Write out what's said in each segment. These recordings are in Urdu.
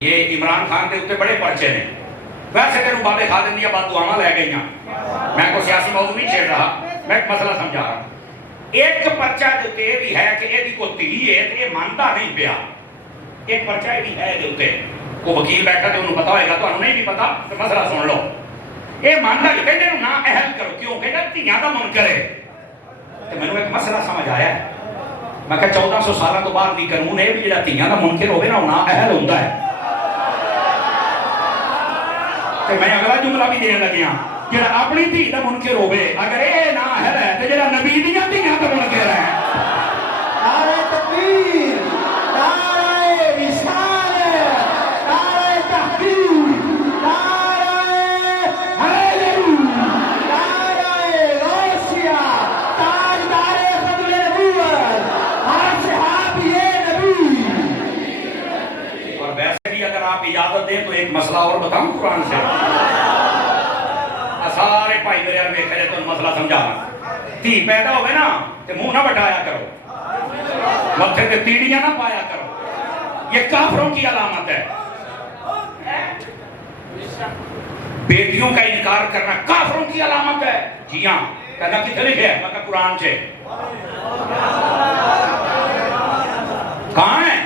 یہ عمران خان کے اتنے بڑے پرچے نے ویسے تینوں بابے کھا دیں دیا بات دعاواں لے گئی ہیں میں کو سیاسی موضوع نہیں چھیڑ رہا میں ایک مسئلہ سمجھا رہا ایک پرچہ جو یہ بھی ہے کہ یہ کو تھی ہے تو یہ مانتا نہیں پیا ایک پرچہ یہ بھی ہے جو وہ وکیل بیٹھا تو انہوں پتا ہوئے گا تو انہوں نہیں بھی پتا تو مسئلہ سن لو یہ مانتا جو کہتے ہیں نا اہل کرو کیوں کہتے ہیں تیاں دا منکر ہے تو میں نے ایک مسئلہ سمجھ آیا ہے میں کہا 1400 سالہ تو بعد بھی قانون ہے بھی جڑا تیاں دا منکر ہوئے نا نا اہل ہوتا ہے کہ میں اگلا جملہ بھی دینے لگیا جڑا اپنی تھی دا منکر ہوئے اگر اے نا اہل ہے تو جڑا نبی دیاں تیاں دا منکر ہے نعرہ تکبیر نعرہ رسالت نعرہ تحقیق نعرہ حیدر نعرہ غوثیہ تاجدار ختم نبوت ہر صحابی نبی اور ویسے بھی اگر آپ اجازت دیں تو ایک مسئلہ اور بتاؤں قرآن سے سارے بھائی میرے میں کھڑے تو مسئلہ سمجھا تھی پیدا ہوئے نا تو منہ نہ بٹایا کرو متھے تے تیڑیاں نہ پایا کرو یہ کافروں کی علامت ہے بیٹیوں کا انکار کرنا کافروں کی علامت ہے جی ہاں کہنا کتنے لکھے ہے میں کہا قرآن سے کہاں ہے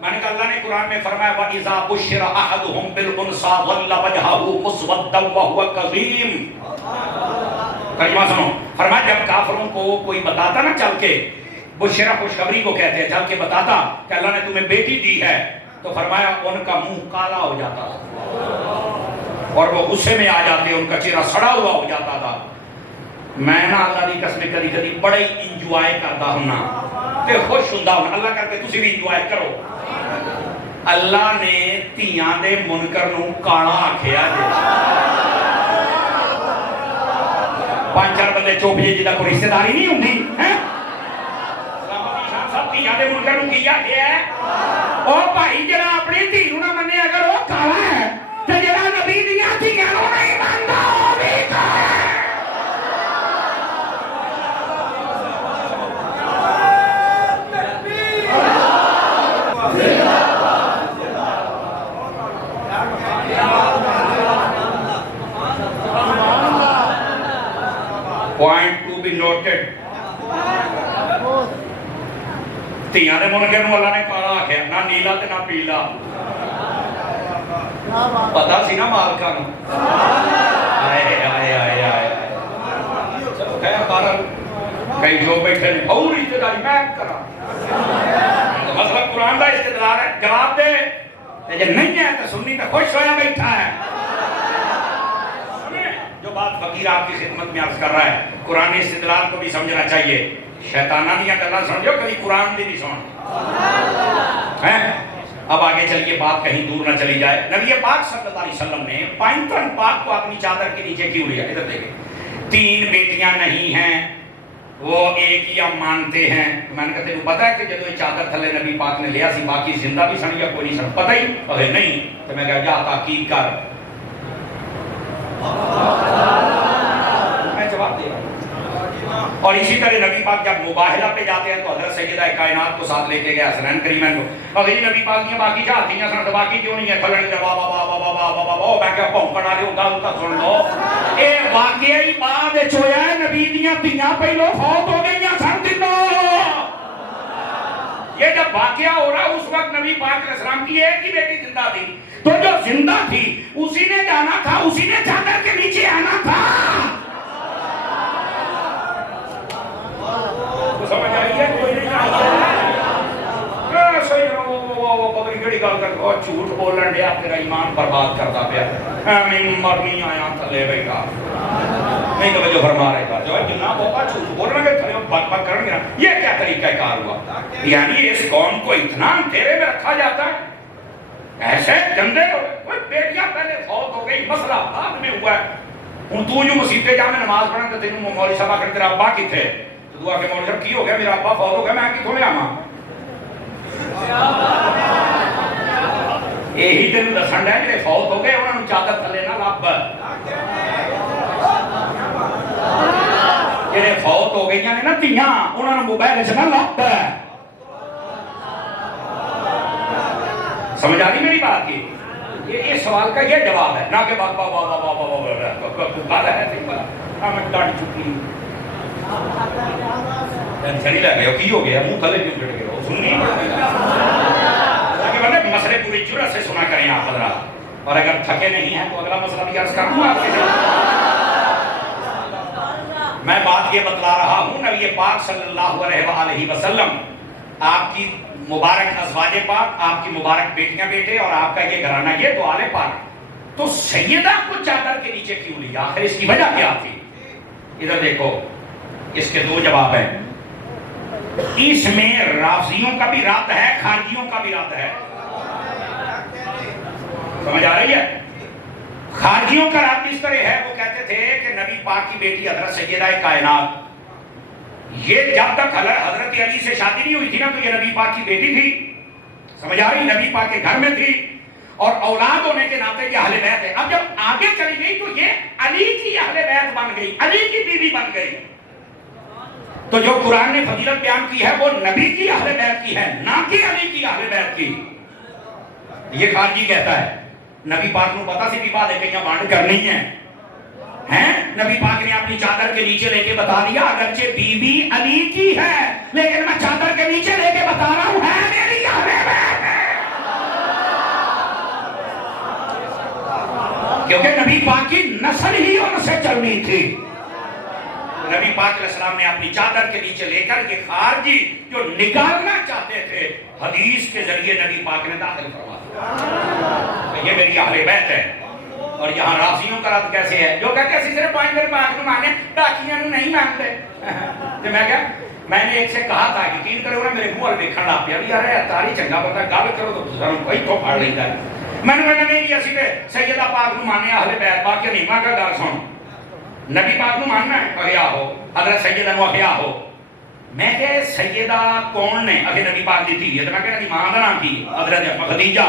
میں نے کہا اللہ نے قرآن میں فرمایا وَإِذَا بُشِّرَ أَحَدُهُمْ بِالْأُنْثَىٰ ظَلَّ وَجْهُهُ مُسْوَدًّا وَهُوَ كَظِيمٌ ترجمہ سنو فرمایا جب کافروں کو کوئی بتاتا نا چل کے بشرا خوشخبری کو کہتے ہیں چل کے بتاتا کہ اللہ نے تمہیں بیٹی دی ہے تو فرمایا ان کا منہ کالا ہو جاتا تھا اور وہ غصے میں آ جاتے ان کا چہرہ سڑا ہوا ہو جاتا تھا میں نا اللہ دی قسم کدی کدی بڑے انجوائے کرتا ہوں نا تے خوش ہوندا ہوں اللہ کر کے تسی بھی انجوائے کرو اللہ نے تیاں دے منکر نو کالا آکھیا جے پانچ چار بندے چوپ جے جدا کوئی رشتہ داری نہیں ہوندی ہیں سلامتی شان صاحب تیاں دے منکر نو کیا ہے او بھائی جڑا اپنی دھی نو نہ مننے اگر وہ کالا ہے تے جڑا نبی دیاں تیاں نو نہیں مندا او بھی کالا ہے Point to be noted تیاں دے منکر نو اللہ نے کالا آکھیا نہ نیلا تے نہ پیلا پتہ سی نا مالکاں نو آئے آئے آئے آئے چلو خیر بارل کئی جو بیٹھے نے اور رشتہ داری میں کرا مسئلہ قرآن دا استدلال ہے جواب دے جے نہیں ہے تو سنی تو خوش ہویا بیٹھا ہے جو بات فقیر آپ کی خدمت میں عرض کر رہا ہے قرآن استدلال کو بھی سمجھنا چاہیے شیطانہ دیا کرنا سمجھو کبھی قرآن دی بھی سمجھ اب آگے چلیے بات کہیں دور نہ چلی جائے نبی پاک صلی اللہ علیہ وسلم نے پائنتن پاک کو اپنی چادر کے نیچے کیوں لیا ادھر دیکھیں 3 بیٹیاں نہیں ہیں وہ ایک ہی ہم مانتے ہیں میں نے کہتے ہیں پتہ ہے کہ جب یہ چادر تھلے نبی پاک نے لیا سی باقی زندہ بھی سن یا کوئی نہیں سن پتہ ہی اگر نہیں تو میں کہا جا تحقیق کر میں جواب دے رہا ہوں اور اسی طرح نبی پاک جب مباہلہ پہ جاتے ہیں تو حضرت سیدہ کائنات کو ساتھ لے کے گیا حسنین کریمین کو اگر نبی پاک کی باقی چاہتی ہیں سن تو باقی کیوں نہیں ہے کھلن کے بابا بابا بابا بابا بابا میں کہا پونکڑا دے گا ان کا سن لو اے واقعی بعد چویا ہے نبی دیاں تیاں پہلو فوت ہو گئی ہیں سن دنوں یہ جب واقعہ ہو رہا اس وقت نبی پاک علیہ السلام کی ایک ہی بیٹی زندہ تھی تو جو زندہ تھی اسی نے جانا تھا اسی نے چادر کے نیچے آنا تھا سمجھ آئیے کوئی نہیں جھوٹ بولن دیا تیرا ایمان برباد کرتا پیا مرنی آیا تھلے بیٹھا نہیں توجہ فرما رہے گا جو جنا بہتا جھوٹ بولنا کہ تھلے بک بک کریں گے یہ کیا طریقہ کار ہوا یعنی اس قوم کو اتنا اندھیرے میں رکھا جاتا ہے ایسے گندے کوئی بیٹیاں پہلے فوت ہو گئی مسئلہ بعد میں ہوا ہے ہوں تو جو مسیطے جا میں نماز پڑھنے تو تینوں مولوی صاحب آخر تیرا ابا کتنے تو دعا کہ مولوی صاحب کی ہو گیا میرا ابا فوت ہو گیا میں کتوں لے آواں یہی دن دسن ہے جڑے فوت ہو گئے انہوں نے چادر تھلے نہ لب جڑے فوت ہو گئی نے نا تیاں انہوں نے موبائل چ نہ لب سمجھ آ رہی میری بات کی یہ سوال کا یہ جواب ہے، نہ کہ ڈٹ چکی سری لگ گئے کی ہو گیا منہ تھلے کیوں پھٹ گئے سننی مسئلے پوری جرأت سے سنا کریں آپ حضرات، اور اگر تھکے نہیں ہیں تو اگلا مسئلہ بھی عرض کر دوں آپ کے میں بات یہ بتلا رہا ہوں نبی پاک صلی اللہ علیہ وآلہ وسلم، آپ کی مبارک ازواج پاک، آپ کی مبارک بیٹیاں بیٹے اور آپ کا یہ گھرانہ یہ تو آل پاک، تو سیدہ کو چادر کے نیچے کیوں لیا؟ آخر اس کی وجہ کیا تھی؟ ادھر دیکھو، اس کے دو جواب ہیں۔ اس میں رافضیوں کا بھی رد ہے، خارجیوں کا بھی رد ہے، سمجھ آ رہی ہے؟ خارجیوں کا رد اس طرح ہے، وہ کہتے تھے کہ نبی پاک کی بیٹی حضرت سیدہ کائنات، یہ جب تک حضرت علی سے شادی نہیں ہوئی تھی نا تو یہ نبی پاک کی بیٹی تھی، سمجھ آ رہی؟ نبی پاک کے گھر میں تھی اور اولاد ہونے کے ناطے یہ اہل بیت ہے۔ اب جب آگے چلی گئی تو یہ علی کی اہل بیت بن گئی، علی کی بیوی بن گئی، تو جو قرآن نے فضیلت بیان کی ہے وہ نبی کی اہل بیت کی ہے، نہ کہ علی کی اہل بیت کی۔ یہ خارجی کہتا ہے نبی پاک کو پتا سی بھی بات ہے کہ یہاں بانٹ کرنی ہے، نبی پاک نے اپنی چادر کے نیچے لے کے بتا دیا اگرچہ بیوی علی کی ہے لیکن میں چادر کے نیچے لے کے بتا رہا ہوں ہے میری اہل بیت ہے، کیونکہ نبی پاک کی نسل ہی ان سے چلنی تھی۔ نبی پاک علیہ السلام نے اپنی چادر کے نیچے لے کر یہ خارجی جو نکالنا چاہتے تھے حدیث کے ذریعے نبی پاک نے داخل کروا دیا، یہ میری اہل بیت ہے۔ اور یہاں رافضیوں کا رد کیسے ہے جو کہتے ہیں اسی صرف پانچ میرے پاک کو مانے باقیاں نہیں مانتے۔ تو میں نے ایک سے کہا تھا یقین کرو نا میرے منہ دیکھنا لا پیا بھی یار تاری چنگا پتا گل کرو تو ضرور کوئی تو پھاڑ لیتا ہے۔ میں نے کہا نہیں اسی تے سیدہ پاک کو مانے اہل بیت باقی نہیں، میں کہا گل سن نبی پاک کو ماننا ہے احیا ہو، حضرت سیدہ نو احیا ہو۔ میں کہ سیدہ کون نے اگے نبی پاک دی تھی، تو میں کہنا ایمان دا نام کی حضرت خدیجہ،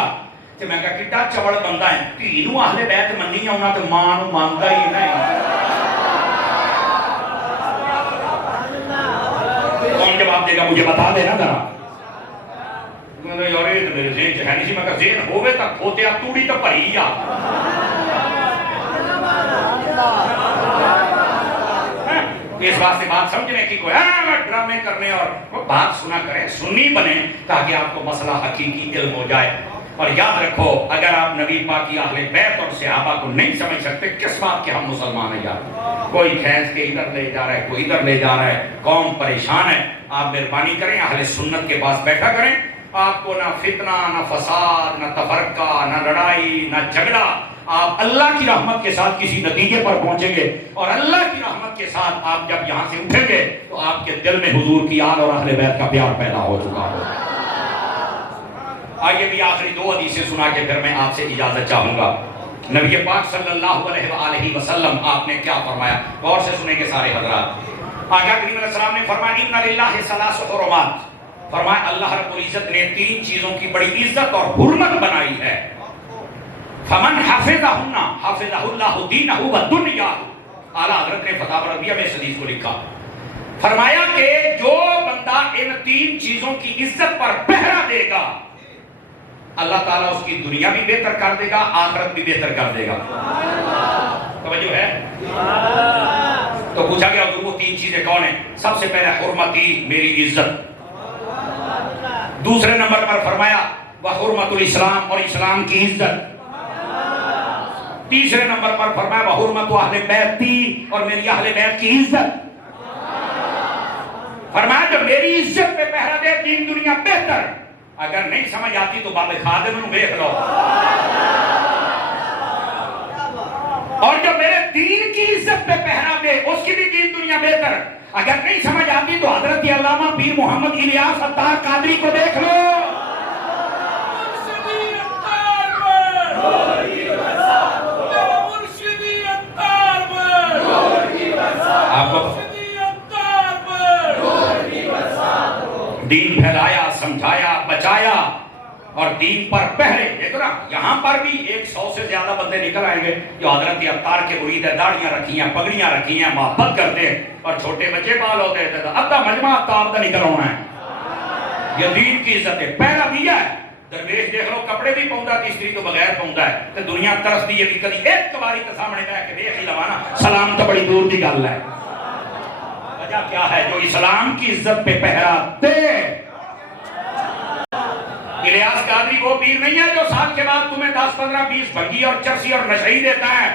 تے میں کہا کڈا چوڑ بندہ ہے دھی نو اہل بیت مننی آنا تے ماں نو ماندا ہی نہیں۔ کون جواب دے گا مجھے بتا دینا ذرا۔ میں نے یار یہ میرے ذہن چ ہے نہیں سی، میں کہا ذہن ہوے تا کھوتیا توڑی تو بھری آ۔ اس واسطے بات سمجھنے کی کوئی ڈرامے کرنے اور بات سنا کریں، سنی بنے تاکہ آپ کو مسئلہ حقیقی علم ہو جائے۔ اور یاد رکھو اگر آپ نبی پاک کی اہل بیت اور صحابہ کو نہیں سمجھ سکتے کس بات کے ہم مسلمان ہیں یار؟ کوئی کھینچ کے ادھر لے جا رہا ہے، کوئی ادھر لے جا رہا ہے، قوم پریشان ہے۔ آپ مہربانی کریں اہل سنت کے پاس بیٹھا کریں، آپ کو نہ فتنہ نہ فساد نہ تفرقہ نہ لڑائی نہ جھگڑا، آپ اللہ کی رحمت کے ساتھ کسی نتیجے پر پہنچیں گے، اور اللہ کی رحمت کے ساتھ آپ جب یہاں سے اٹھیں گے تو آپ کے دل میں حضور کی آل اور اہل بیت کا پیار پیدا ہو چکا ہو۔ آئیے بھی آخری دو حدیثیں سنا کے پھر میں آپ سے اجازت چاہوں گا۔ نبی پاک صلی اللہ علیہ وآلہ وسلم آپ نے کیا فرمایا، غور سے سنیں گے سارے حضرات۔ آقا کریم علیہ السلام نے فرمایا ان للہ ثلاث حرمات، فرمایا اللہ رب العزت نے تین چیزوں کی بڑی عزت اور حرمت بنائی ہے، فمن حفظہن حفظہ اللہ دینہ و دنیا۔ اعلیٰ حضرت نے فتاوی رضویہ میں اس حدیث کو لکھا، فرمایا کہ جو بندہ ان تین چیزوں کی عزت پر پہرا دے گا اللہ تعالیٰ اس کی دنیا بھی بہتر کر دے گا، آخرت بھی بہتر کر دے گا۔ توجہ ہے؟ تو پوچھا گیا حضور وہ تین چیزیں کون ہیں؟ سب سے پہلے حرمتی میری عزت، دوسرے نمبر پر فرمایا وحرمت الاسلام اور اسلام کی عزت، تیسرے نمبر پر فرمایا وحرمت اہل بیتی اور میری اہل بیت کی عزت۔ فرمایا جو میری عزت پہ پہرا دے دین دنیا بہتر، اگر نہیں سمجھ آتی تو باب خادم نو دیکھ لو، اور جو میرے دین کی عزت پہ پہرا دے اس کی بھی دین دنیا بہتر، اگر نہیں سمجھ آتی تو حضرت علامہ پیر محمد الیاس اتار قادری کو دیکھ لو۔ آپ کو دین پھیلایا، سمجھایا، بچایا اور دین پر پہرے۔ دیکھو نا یہاں پر بھی 100 سے زیادہ بندے نکل آئیں گے جو حضرت اتار کے مرید ہیں، داڑیاں رکھی ہیں، پگڑیاں رکھی ہیں، محبت کرتے ہیں، اور چھوٹے بچے بال ہوتے ہیں، ادھا مجمع اتار دا نکل ہونا ہے۔ یہ دین کی عزت ہے، پہرا دیا ہے درویش دیکھ لو کپڑے بھی پوندا تیسری تو بغیر پوندا ہے تے دنیا ترس دی بھی کدی ایک باری تے سامنے بیٹھ کے دیکھ ہی لوانا سلام تو بڑی دور دی گل ہے وجہ کیا ہے جو اسلام کی عزت پہ پہرا دے الیاس قادری وہ پیر نہیں ہے جو سال کے بعد تمہیں 10 15 20 بھنگی اور چرسی اور نشئی دیتا ہے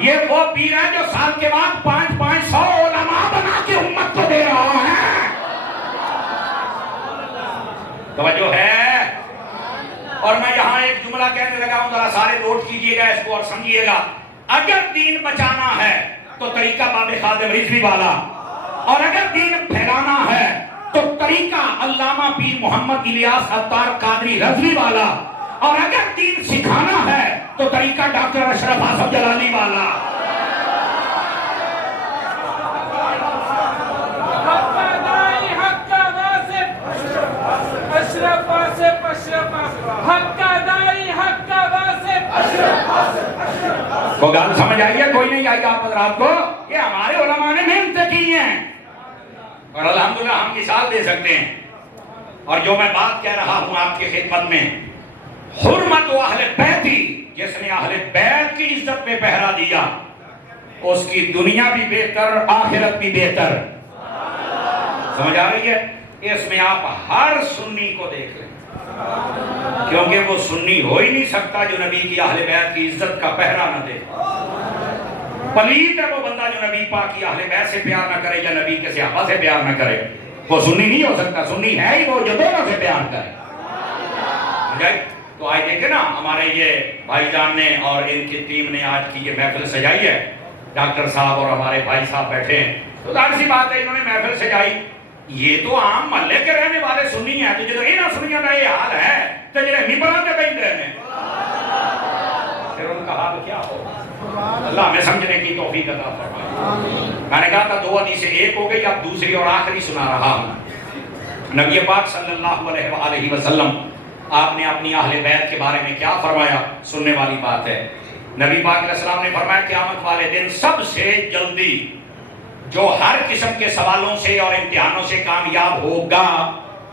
یہ وہ پیر ہے جو سال کے بعد 500 علماء بنا کے امت کو دے رہا ہے توجہ ہے اور میں یہاں ایک جملہ کہنے لگا ہوں ذرا سارے نوٹ کیجئے گا اس کو اور سمجھیے گا اگر دین بچانا ہے تو طریقہ باب خادم رضوی والا اور اگر دین پھیلانا ہے تو طریقہ علامہ پیر محمد الیاس عطار قادری رضوی والا اور اگر دین سکھانا ہے تو طریقہ ڈاکٹر اشرف آصف جلالی والا کو گال سمجھ آئیے کوئی نہیں آئی آپ حضرات کو یہ ہمارے علماء نے محنت کی ہیں اور الحمدللہ ہم مثال دے سکتے ہیں اور جو میں بات کہہ رہا ہوں آپ کی خدمت میں حرمت و اہل بیتی جس نے اہل بیت کی عزت پہ پہرا دیا اس کی دنیا بھی بہتر آخرت بھی بہتر سمجھ آ رہی ہے اس میں آپ ہر سنی کو دیکھ لیں کیونکہ وہ سنی ہو ہی نہیں سکتا جو نبی کی اہل بیت کی عزت کا پہرا نہ دے پلیت ہے وہ بندہ جو نبی پاک کی اہل بیت سے پیار نہ کرے یا نبی کے صحابہ سے پیار نہ کرے وہ سنی نہیں ہو سکتا سنی ہے ہی وہ جو دونوں سے پیار کرے تو آج دیکھیں نا ہمارے یہ بھائی جان نے اور ان کی ٹیم نے آج کی یہ محفل سجائی ہے ڈاکٹر صاحب اور ہمارے بھائی صاحب بیٹھے ہیں تو ظاہر سی بات ہے انہوں نے محفل سجائی یہ تو عام محلے کے رہنے والے سنی ہیں تو جو انہاں سنیاں کا یہ حال ہے تو جنہیں ممبران کے بیٹھ رہے ہیں پھر ان کا حال کیا ہو اللہ ہمیں سمجھنے کی توفیق عطا فرمائے میں نے کہا تھا 2 حدیثیں ایک ہو گئی اب دوسری اور آخری سنا رہا ہوں نبی پاک صلی اللہ علیہ وآلہ وسلم آپ نے اپنی اہل بیت کے بارے میں کیا فرمایا سننے والی بات ہے نبی پاک علیہ السلام نے فرمایا قیامت والے دن سب سے جلدی جو ہر قسم کے سوالوں سے اور امتحانوں سے کامیاب ہوگا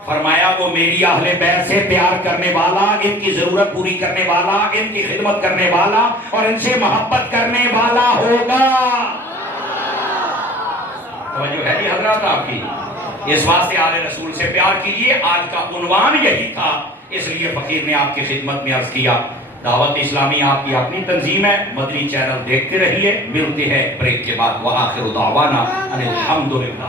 فرمایا وہ میری اہل بیت سے پیار کرنے والا ان کی ضرورت پوری کرنے والا ان کی خدمت کرنے والا اور ان سے محبت کرنے والا ہوگا توجہ ہے جی حضرات آپ کی اس واسطے آل رسول سے پیار کیجئے آج کا عنوان یہی تھا اس لیے فقیر نے آپ کی خدمت میں عرض کیا دعوت اسلامی آپ کی اپنی تنظیم ہے مدنی چینل دیکھتے رہیے ملتے ہیں بریک کے بعد وآخر دعوانا ان الحمدللہ